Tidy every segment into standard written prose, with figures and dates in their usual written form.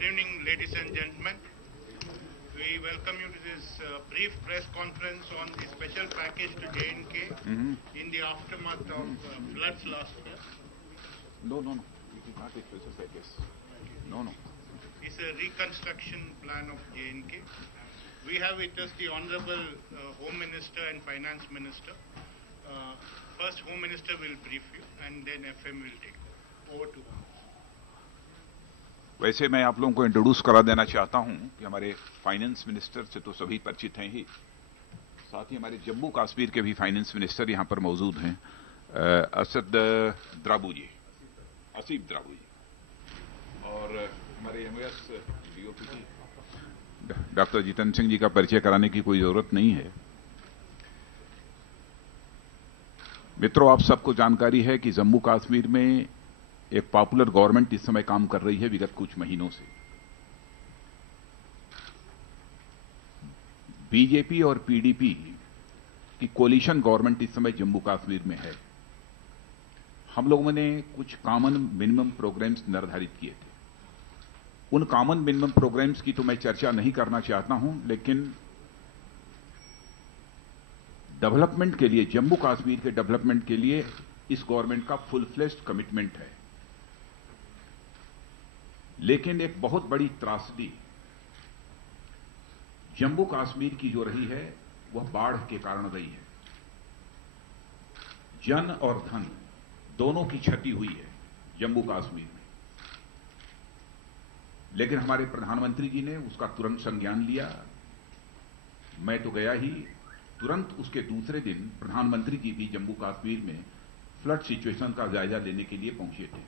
Good evening, ladies and gentlemen. We welcome you to this brief press conference on the special package to J&K in the aftermath of floods last year. No. It is not a special package. No. It's a reconstruction plan of J&K. We have with us the Honorable Home Minister and Finance Minister. First, Home Minister will brief you, and then FM will take over to Home. वैसे मैं आप लोगों को introduce करा देना चाहता हूं कि हमारे फाइनेंस मिनिस्टर से तो सभी परिचित हैं ही, साथ ही हमारे जम्मू कश्मीर के भी फाइनेंस मिनिस्टर यहां पर मौजूद हैं, आसिफ द्राबू जी, और हमारे एमओएस डीओपी जी डॉक्टर जितेंद्र सिंह जी का परिचय कराने की कोई जरूरत नहीं है। मित्रों, आप सबको जानकारी है कि जम्मू कश्मीर में एक पॉपुलर गवर्नमेंट इस समय काम कर रही है विगत कुछ महीनों से। बीजेपी और पीडीपी की कोलिशन गवर्नमेंट इस समय जम्मू कश्मीर में है। हम लोगों ने कुछ कॉमन मिनिमम प्रोग्राम्स निर्धारित किए थे। उन कॉमन मिनिमम प्रोग्राम्स की तो मैं चर्चा नहीं करना चाहता हूं, लेकिन डेवलपमेंट के लिए, जम्मू कश्मीर के डेवलपमेंट के लिए इस गवर्नमेंट का फुल फ्लेश्ड कमिटमेंट है। लेकिन एक बहुत बड़ी त्रासदी जम्मू कश्मीर की जो रही है वह बाढ़ के कारण रही है। जन और धन दोनों की क्षति हुई है जम्मू कश्मीर में। लेकिन हमारे प्रधानमंत्री जी ने उसका तुरंत संज्ञान लिया। मैं तो गया ही, तुरंत उसके दूसरे दिन प्रधानमंत्री जी भी जम्मू कश्मीर में फ्लड सिचुएशन का जायजा लेने के लिए पहुंचे थे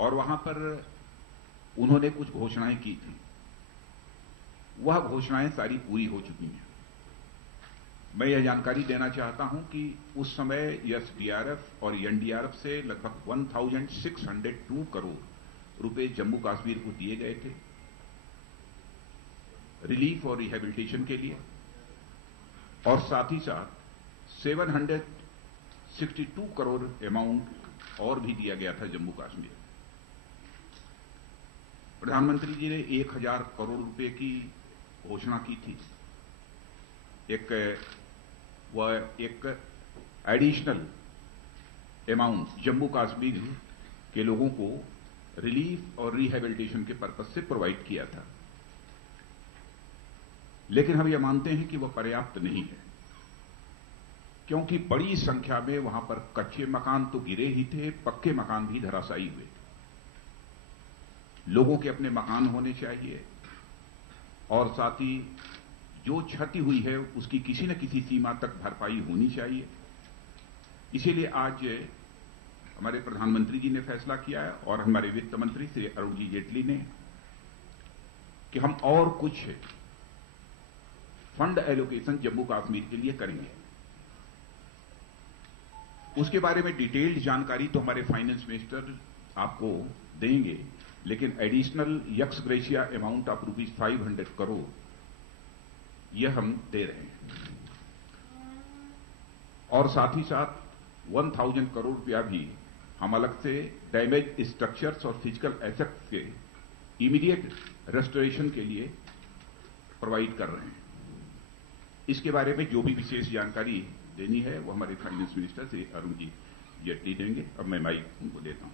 और वहां पर उन्होंने कुछ घोषणाएं की थी। वह घोषणाएं सारी पूरी हो चुकी हैं। मैं यह जानकारी देना चाहता हूं कि उस समय एसडीआरएफ और एनडीआरएफ से लगभग 1602 करोड़ रुपए जम्मू कश्मीर को दिए गए थे रिलीफ और रिहेबिलिटेशन के लिए, और साथ ही साथ 762 करोड़ अमाउंट और भी दिया गया था जम्मू कश्मीर। प्रधानमंत्री जी ने 1000 करोड़ रुपए की घोषणा की थी। एक एडिशनल अमाउंट जम्मू कश्मीर के लोगों को रिलीफ और रिहेबिलिटेशन के पर्पज से प्रोवाइड किया था। लेकिन हम यह मानते हैं कि वह पर्याप्त नहीं है, क्योंकि बड़ी संख्या में वहां पर कच्चे मकान तो गिरे ही थे, पक्के मकान भी धराशायी हुए। लोगों के अपने मकान होने चाहिए और साथ ही जो क्षति हुई है उसकी किसी न किसी सीमा तक भरपाई होनी चाहिए। इसीलिए आज हमारे प्रधानमंत्री जी ने फैसला किया है और हमारे वित्त मंत्री श्री अरुण जी जेटली ने कि हम और कुछ फंड एलोकेशन जम्मू कश्मीर के लिए करेंगे। उसके बारे में डिटेल्ड जानकारी तो हमारे फाइनेंस मिनिस्टर आपको देंगे, लेकिन additional x gratia amount of ₹500 crore यह हम दे रहे हैं, और साथ ही साथ 1000 करोड़ रुपया भी हम अलग से डैमेज स्ट्रक्चर्स और फिजिकल एसेट्स के इमीडिएट रेस्टोरेशन के लिए प्रोवाइड कर रहे हैं। इसके बारे में जो भी विशेष जानकारी देनी है वो हमारे फाइनेंस मिनिस्टर श्री अरुण जी जेटली देंगे। अब मैं माइक उनको देता हूं।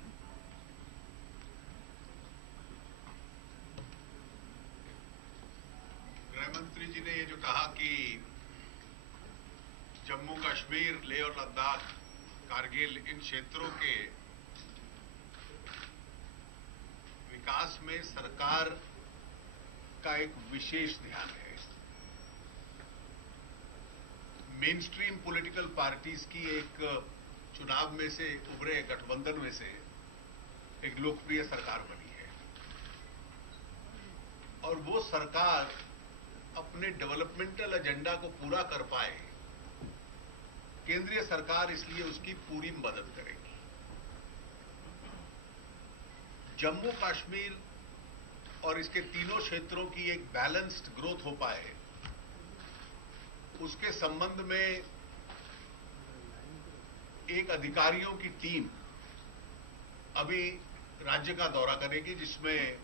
गृहमंत्री जी ने ये जो कहा कि जम्मू कश्मीर, लेह और लद्दाख, कारगिल, इन क्षेत्रों के विकास में सरकार का एक विशेष ध्यान है। मेन स्ट्रीम पॉलिटिकल पार्टीज की एक चुनाव में से उभरे गठबंधन में से एक लोकप्रिय सरकार बनी है, और वो सरकार अपने डेवलपमेंटल एजेंडा को पूरा कर पाए, केंद्रीय सरकार इसलिए उसकी पूरी मदद करेगी। जम्मू कश्मीर और इसके तीनों क्षेत्रों की एक बैलेंस्ड ग्रोथ हो पाए, उसके संबंध में एक अधिकारियों की टीम अभी राज्य का दौरा करेगी, जिसमें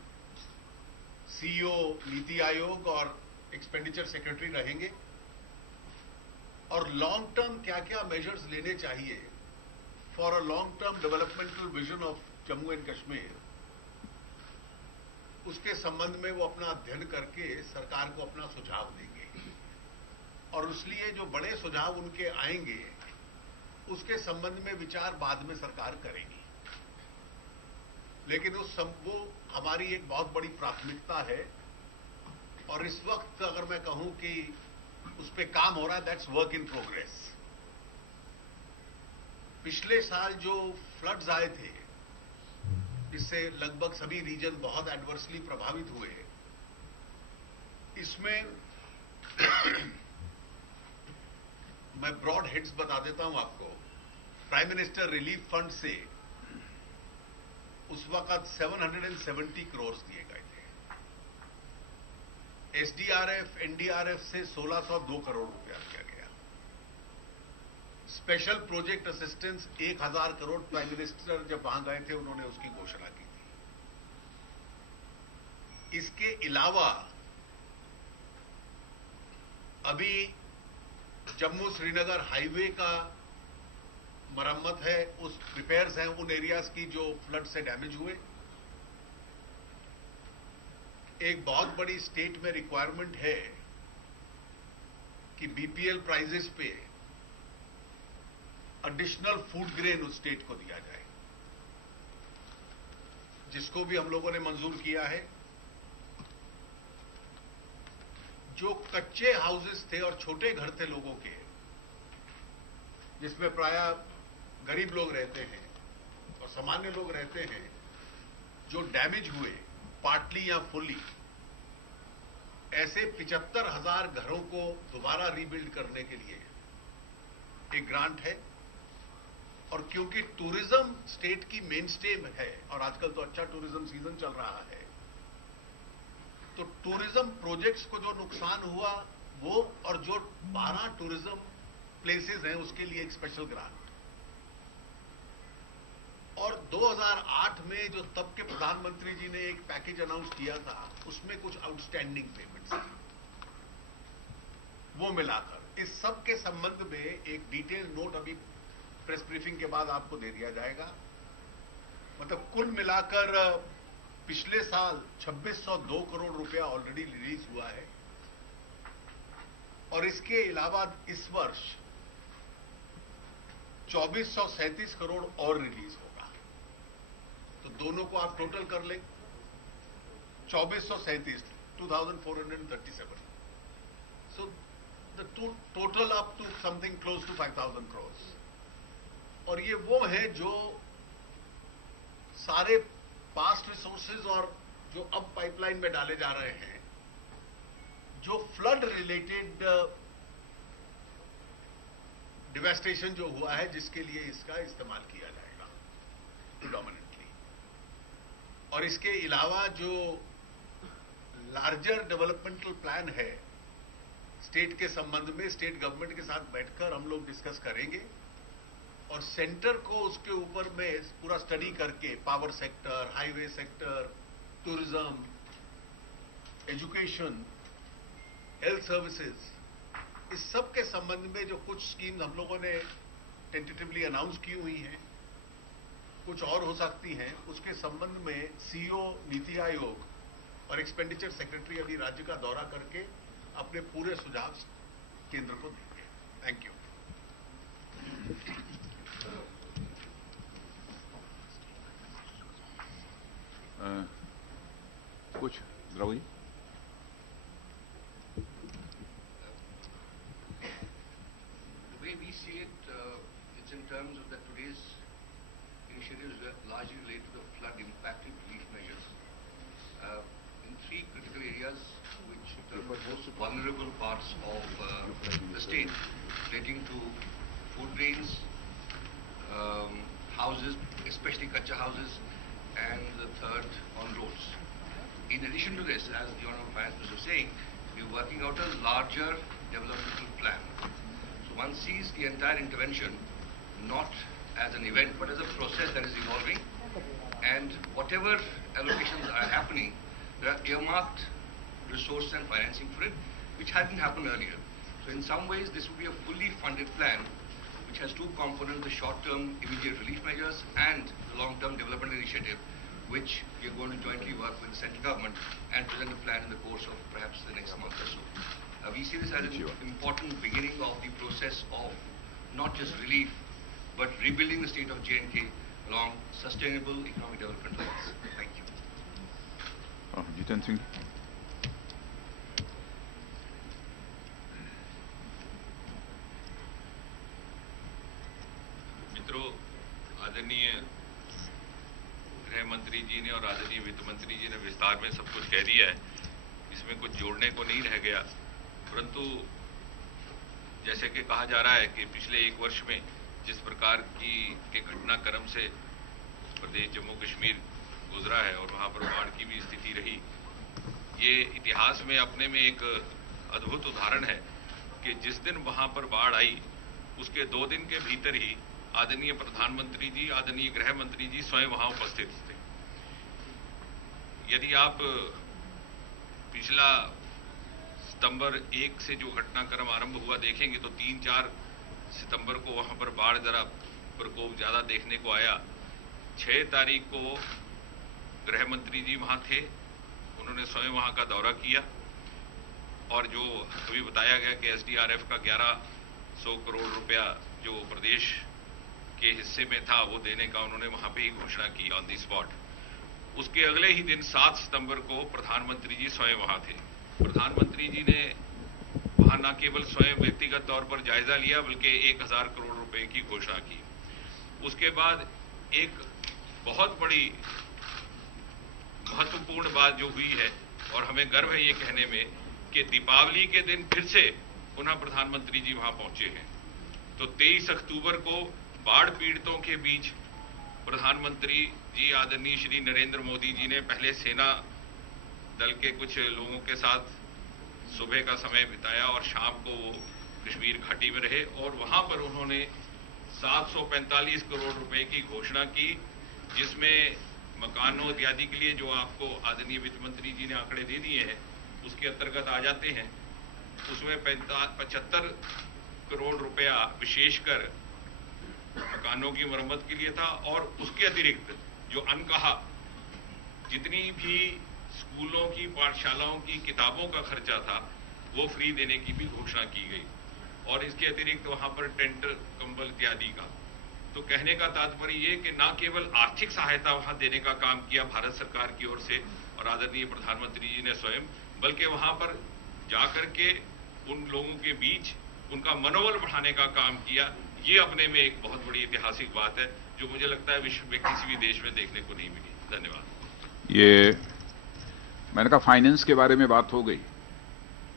सीईओ नीति आयोग और एक्सपेंडिचर सेक्रेटरी रहेंगे और लॉन्ग टर्म क्या क्या मेजर्स लेने चाहिए for a long term developmental vision of Jammu and Kashmir, उसके संबंध में वो अपना अध्ययन करके सरकार को अपना सुझाव देंगे और इसलिए जो बड़े सुझाव उनके आएंगे उसके संबंध में विचार बाद में सरकार करेगी। लेकिन वो हमारी एक बहुत बड़ी प्राथमिकता है और इस वक्त अगर मैं कहूं कि उस पर काम हो रहा है, दैट्स वर्क इन प्रोग्रेस। पिछले साल जो फ्लड्स आए थे जिससे लगभग सभी रीजन बहुत एडवर्सली प्रभावित हुए, इसमें मैं ब्रॉड हेड्स बता देता हूं आपको। प्राइम मिनिस्टर रिलीफ फंड से उस वक्त 770 करोड़ दिए गए थे। एसडीआरएफ एनडीआरएफ से 1602 करोड़ रुपया दिया गया। Special project assistance 1000 crore prime minister जब वहां गए थे उन्होंने उसकी घोषणा की थी। इसके अलावा अभी जम्मू श्रीनगर हाईवे का मरम्मत है, उस रिपेयर्स हैं उन एरियाज की जो फ्लड से डैमेज हुए। एक बहुत बड़ी स्टेट में रिक्वायरमेंट है कि बीपीएल प्राइजेस पे एडिशनल फूड ग्रेन उस स्टेट को दिया जाए, जिसको भी हम लोगों ने मंजूर किया है। जो कच्चे हाउसेस थे और छोटे घर थे लोगों के, जिसमें प्रायः गरीब लोग रहते हैं और सामान्य लोग रहते हैं, जो डैमेज हुए पार्टली या फुल्ली, ऐसे 75,000 घरों को दोबारा रीबिल्ड करने के लिए एक ग्रांट है। और क्योंकि टूरिज्म स्टेट की मेन स्ट्रीम है और आजकल तो अच्छा टूरिज्म सीजन चल रहा है, तो टूरिज्म प्रोजेक्ट्स को जो नुकसान हुआ वो और जो 12 टूरिज्म प्लेसेस हैं उसके लिए एक स्पेशल ग्रांट। और 2008 में जो तब के प्रधानमंत्री जी ने एक पैकेज अनाउंस किया था, उसमें कुछ आउटस्टैंडिंग पेमेंट्स थी, वो मिलाकर इस सब के संबंध में एक डिटेल नोट अभी प्रेस ब्रीफिंग के बाद आपको दे दिया जाएगा। मतलब कुल मिलाकर पिछले साल 2602 करोड़ रुपया ऑलरेडी रिलीज हुआ है और इसके अलावा इस वर्ष 2437 करोड़ और रिलीज होगा। तो दोनों को आप टोटल कर लें, 2437, 2437। So the total up to something close to 5000 crore. और ये वो है जो सारे पास्ट रिसोर्सेज और जो अब पाइपलाइन में डाले जा रहे हैं, जो फ्लड रिलेटेड डिवास्टेशन जो हुआ है, जिसके लिए इसका इस्तेमाल किया जाएगा प्रिडोमिनेंटली। और इसके अलावा जो लार्जर डेवलपमेंटल प्लान है स्टेट के संबंध में, स्टेट गवर्नमेंट के साथ बैठकर हम लोग डिस्कस करेंगे और सेंटर को उसके ऊपर में पूरा स्टडी करके power sector, highway sector, tourism, education, health services, इस सब के संबंध में जो कुछ स्कीम्स हम लोगों ने टेंटेटिवली अनाउंस की हुई हैं, कुछ और हो सकती हैं, उसके संबंध में सीईओ नीति आयोग और एक्सपेंडिचर सेक्रेटरी अभी राज्य का दौरा करके अपने पूरे सुझाव केंद्र को देंगे। Thank you. कुछ Draupadi, the way we see it, it's in terms of that today's initiatives were largely related to the flood impacted relief measures in three critical areas, which are the most vulnerable parts of the state, relating to food drains, houses, especially kacha houses, and the third on roads. In addition to this, as the Honorable Finance Minister was saying, we're working out a larger developmental plan. So one sees the entire intervention not as an event but as a process that is evolving, and whatever allocations are happening, there are earmarked resources and financing for it, which hadn't happened earlier. So in some ways, this will be a fully funded plan, which has two components: the short-term immediate relief measures and the long-term development initiative, which we are going to jointly work with the central government and present a plan in the course of perhaps the next month or so. We see this as an important beginning of the process of not just relief, but rebuilding the state of J&K along sustainable economic development lines. Thank you. Jiten Singh. मित्रों, आदरणीय गृह मंत्री जी ने और आदरणीय वित्त मंत्री जी ने विस्तार में सब कुछ कह दिया है, इसमें कुछ जोड़ने को नहीं रह गया। परंतु जैसे कि कहा जा रहा है कि पिछले एक वर्ष में जिस प्रकार के घटनाक्रम से प्रदेश जम्मू कश्मीर गुजरा है और वहां पर बाढ़ की भी स्थिति रही, ये इतिहास में अपने में एक अद्भुत उदाहरण है कि जिस दिन वहां पर बाढ़ आई उसके 2 दिन के भीतर ही आदरणीय प्रधानमंत्री जी, आदरणीय गृह मंत्री जी स्वयं वहां उपस्थित थे। यदि आप पिछला सितंबर 1 से जो घटनाक्रम आरंभ हुआ देखेंगे तो 3-4 सितंबर को वहां पर बाढ़ जरा प्रकोप ज्यादा देखने को आया। 6 तारीख को गृह मंत्री जी वहां थे, उन्होंने स्वयं वहां का दौरा किया और जो अभी बताया गया कि एसडीआरएफ का 1100 करोड़ रुपया जो प्रदेश के हिस्से में था वो देने का उन्होंने वहां पे ही घोषणा की ऑन दी स्पॉट। उसके अगले ही दिन 7 सितंबर को प्रधानमंत्री जी स्वयं वहां थे। प्रधानमंत्री जी ने वहां न केवल स्वयं व्यक्तिगत तौर पर जायजा लिया बल्कि 1000 करोड़ रुपए की घोषणा की। उसके बाद एक बहुत बड़ी महत्वपूर्ण बात जो हुई है और हमें गर्व है ये कहने में कि दीपावली के दिन फिर से पुनः प्रधानमंत्री जी वहां पहुंचे हैं। तो 23 अक्टूबर को बाढ़ पीड़ितों के बीच प्रधानमंत्री जी आदरणीय श्री नरेंद्र मोदी जी ने पहले सेना दल के कुछ लोगों के साथ सुबह का समय बिताया और शाम को वो कश्मीर घाटी में रहे और वहां पर उन्होंने 745 करोड़ रुपए की घोषणा की, जिसमें मकानों इत्यादि के लिए जो आपको आदरणीय वित्त मंत्री जी ने आंकड़े दे दिए हैं उसके अंतर्गत आ जाते हैं। उसमें 75 करोड़ रुपया विशेषकर मकानों की मरम्मत के लिए था और उसके अतिरिक्त जो अनकहा जितनी भी स्कूलों की पाठशालाओं की किताबों का खर्चा था वो फ्री देने की भी घोषणा की गई और इसके अतिरिक्त वहां पर टेंट, कंबल इत्यादि का। तो कहने का तात्पर्य ये कि न केवल आर्थिक सहायता वहां देने का काम किया भारत सरकार की ओर से और आदरणीय प्रधानमंत्री जी ने स्वयं, बल्कि वहां पर जाकर के उन लोगों के बीच उनका मनोबल बढ़ाने का काम किया। ये अपने में एक बहुत बड़ी ऐतिहासिक बात है जो मुझे लगता है विश्व में किसी भी देश में देखने को नहीं मिली। धन्यवाद। ये मैंने कहा फाइनेंस के बारे में बात हो गई,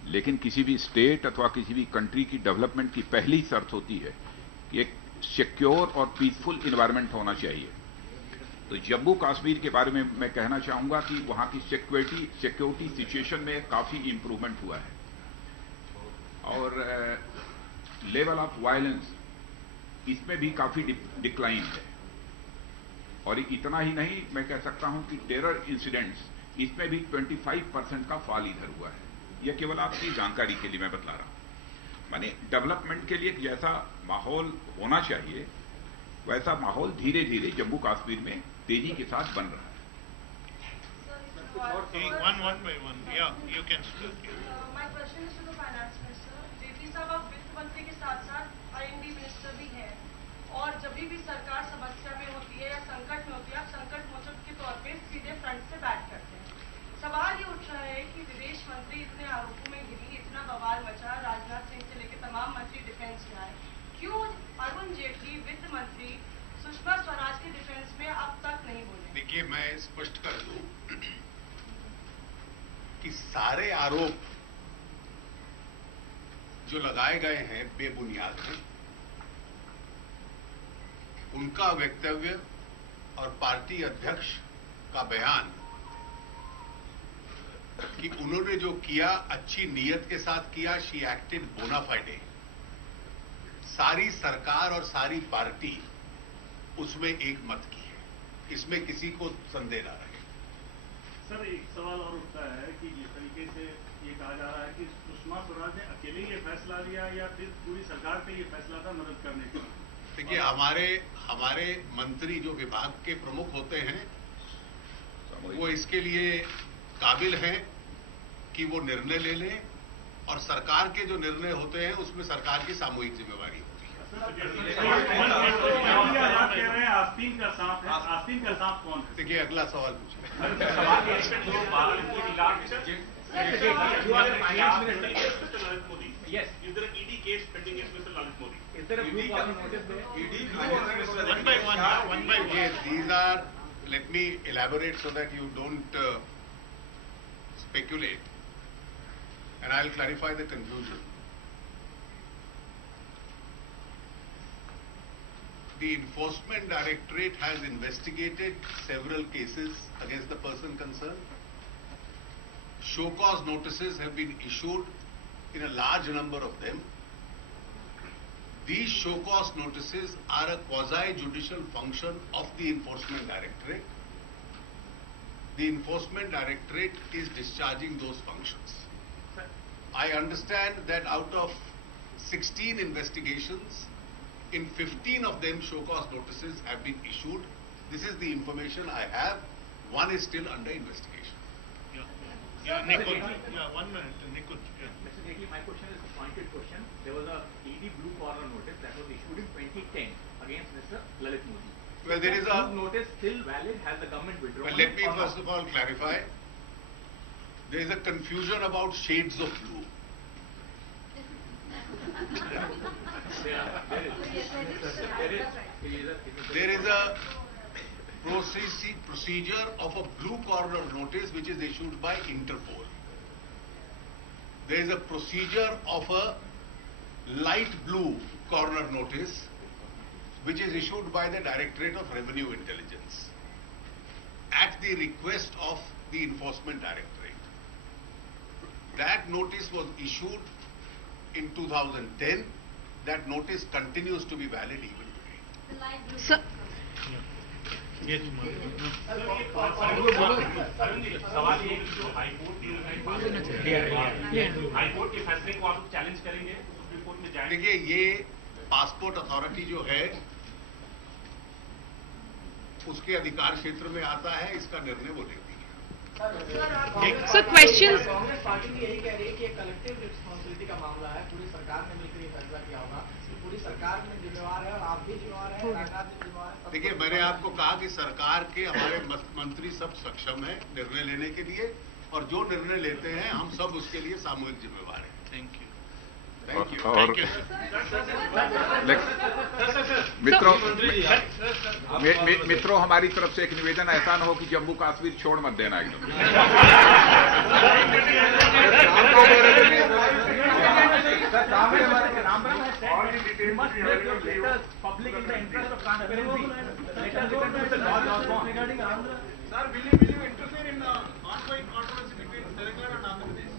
लेकिन किसी भी स्टेट अथवा किसी भी कंट्री की डेवलपमेंट की पहली शर्त होती है कि एक सिक्योर और पीसफुल एनवायरनमेंट होना चाहिए। तो जम्मू कश्मीर के बारे में मैं कहना चाहूंगा कि वहां की सिक्योरिटी सिचुएशन में काफी इंप्रूवमेंट हुआ है और लेवल ऑफ वायलेंस इसमें भी काफी डिक्लाइन है। और इतना ही नहीं, मैं कह सकता हूं कि टेरर इंसिडेंट्स इसमें भी 25% का फॉल इधर हुआ है। यह केवल आपकी जानकारी के लिए मैं बतला रहा हूं। माने डेवलपमेंट के लिए जैसा माहौल होना चाहिए वैसा माहौल धीरे धीरे जम्मू कश्मीर में तेजी के साथ बन रहा है। One by one. Yeah, you can speak. My question is to the finance minister. Jaitley साहब आप वित्त मंत्री के साथ साथ आईएनडी मिनिस्टर भी हैं और जब भी सरकार समस्या में होती है या संकट में होती है आप संकट मोचक के तौर पे सीधे फ्रंट से बैट करते हैं। सवाल ये उठ रहा है कि विदेश मंत्री इतने आरोपों में घिरी, इतना बवाल मचा, राजनाथ सिंह से लेकर तमाम मंत्री डिफेंस में आए, क्यों अरुण जेटली वित्त मंत्री सुषमा स्वराज के डिफेंस में अब तक नहीं बोले? देखिए, मैं स्पष्ट कर दूं कि सारे आरोप जो लगाए गए हैं बेबुनियाद हैं। उनका वक्तव्य और पार्टी अध्यक्ष का बयान कि उन्होंने जो किया अच्छी नीयत के साथ किया, शी एक्टेड बोना फाइडे, सारी सरकार और सारी पार्टी उसमें एक मत की है, इसमें किसी को संदेह ना रहे। सर एक सवाल और उठता है कि जिस तरीके से ये कहा जा रहा है कि सुषमा स्वराज ने अकेले ये फैसला लिया या फिर पूरी सरकार का ये फैसला था मदद करने का। देखिए हमारे मंत्री जो विभाग के प्रमुख होते हैं वो इसके लिए काबिल हैं कि वो निर्णय ले लें और सरकार के जो निर्णय होते हैं उसमें सरकार की सामूहिक जिम्मेवारी होती है। आप कह रहे हैं आस्तीन का सांप है, आस्तीन का सांप कौन है? देखिए अगला सवाल पूछिए। Yes. Is there an ED case pending against Mr. Lalit Modi? Is there a blue collar notice there? One by one. Yes, these are. Let me elaborate so that you don't speculate, and I'll clarify the confusion. The Enforcement Directorate has investigated several cases against the person concerned. Show cause notices have been issued in a large number of them. These show cause notices are a quasi-judicial function of the Enforcement Directorate. The Enforcement Directorate is discharging those functions. I understand that out of 16 investigations, in 15 of them show cause notices have been issued. This is the information I have. One is still under investigation. Nikud. Yeah, 1 minute. Nikud. Yeah. Mr. Jaitley, my question is a pointed question. There was a ED blue collar notice that was issued in 2010 against Mr. Lalit Modi. Well, there is a notice still valid. Has the government withdrawn? Well, let me first of all clarify. There is a confusion about shades of blue. There is a procedure of a blue corner notice which is issued by Interpol. There is a procedure of a light blue corner notice which is issued by the Directorate of Revenue Intelligence at the request of the Enforcement Directorate. That notice was issued in 2010. That notice continues to be valid even today. Sir. Yes, सवाल ये कि जो high court के फैसले को आप challenge करेंगे, supreme court में जाएंगे? देखिए ये पासपोर्ट अथॉरिटी जो है उसके अधिकार क्षेत्र में आता है, इसका निर्णय वो लेती है। So questions. कांग्रेस पार्टी भी यही कह रही है कि ये कलेक्टिव रिस्पॉन्सिबिलिटी का मामला है, पूरी सरकार ने मिलकर ये फैसला किया होगा, पूरी सरकार में जिम्मेवार है और आप भी जिम्मेवार हैं, राजनाथ भी जिम्मेवार है। देखिए मैंने आपको कहा कि सरकार के हमारे मंत्री सब सक्षम हैं निर्णय लेने के लिए, और जो निर्णय लेते हैं हम सब उसके लिए सामूहिक जिम्मेवार हैं। Thank you. Thank you. और मित्रों हमारी तरफ से एक निवेदन, ऐसा न हो कि जम्मू कश्मीर छोड़ मत देना एकदम। Sir, will you interfere in ongoing controversy between Telangana and Andhra Pradesh?